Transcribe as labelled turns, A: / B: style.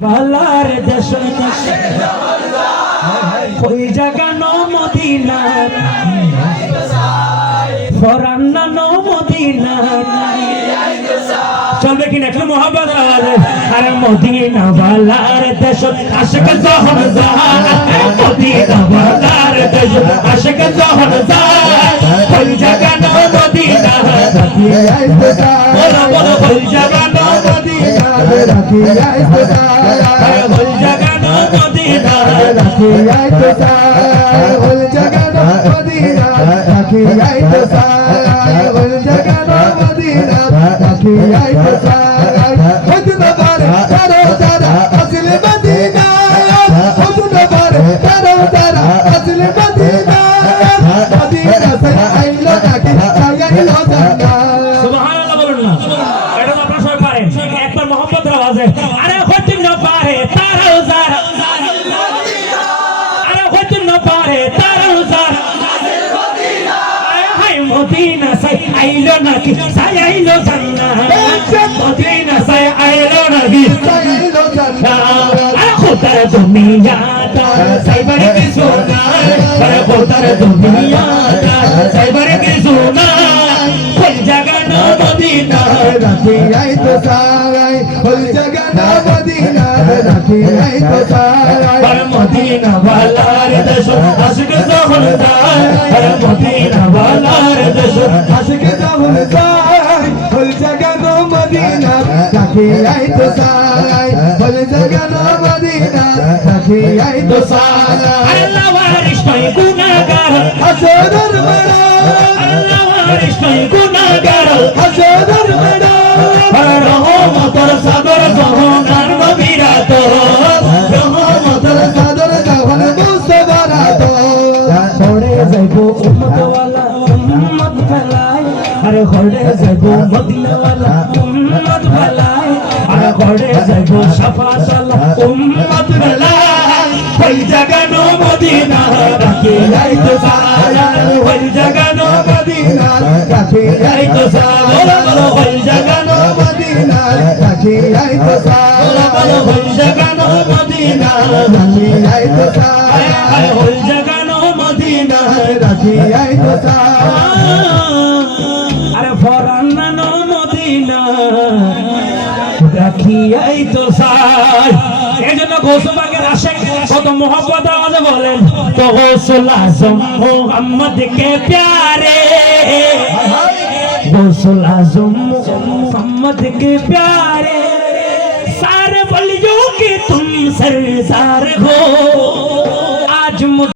A: বালার দেশ ওই জায়গা নো মদিনা ফরান্না নো মদিনা চলবে কিনা একটু আওয়াজে আরে মদিনা বালার দেশ আশিক জহর মদিনা বালার দেশ আশিক জহর ওই জায়গা নো মদিনা বলো বলো ওই জায়গা নো মদিনা আরে ওই জায়গা নো মদিনা সুবহানাল্লাহ আওয়াজে আরে হইতে না পারে তারাও যারা আরে হইতে না পারে তারাও যারা মদিনা সাই আইলো নাকি, সাই আইলো জান্নাত। মদিনা সাই আইলো নাকি। সাই আইলো জান্না আরে খোদার দুনিয়াটা সাইবারে কি সোনা আরে খোদার দুনিয়াটা সাইবারে না মদিনা আর মদিনা ওয়ালার দেশ আশিক যখন যায় আর মদিনা ওয়ালার দেশ আশিক তো সারা আল্লাহ ওয়ারিশ নয় গুনাহগার। আল্লাহ ওয়ারিশ নয় গুনাহগার। রহমতর উম্মত ফেলায় আরে ঘরে যাইব মদিনা ওয়ালা উম্মত ঘরে যাইব সাফা সালা উম্মত জায়গা মদিনা মদিনার রাখিয়াই দোসা আরে প্যারে गौसल आजम मोहम्मद के प्यारे सारे बलियों के तुम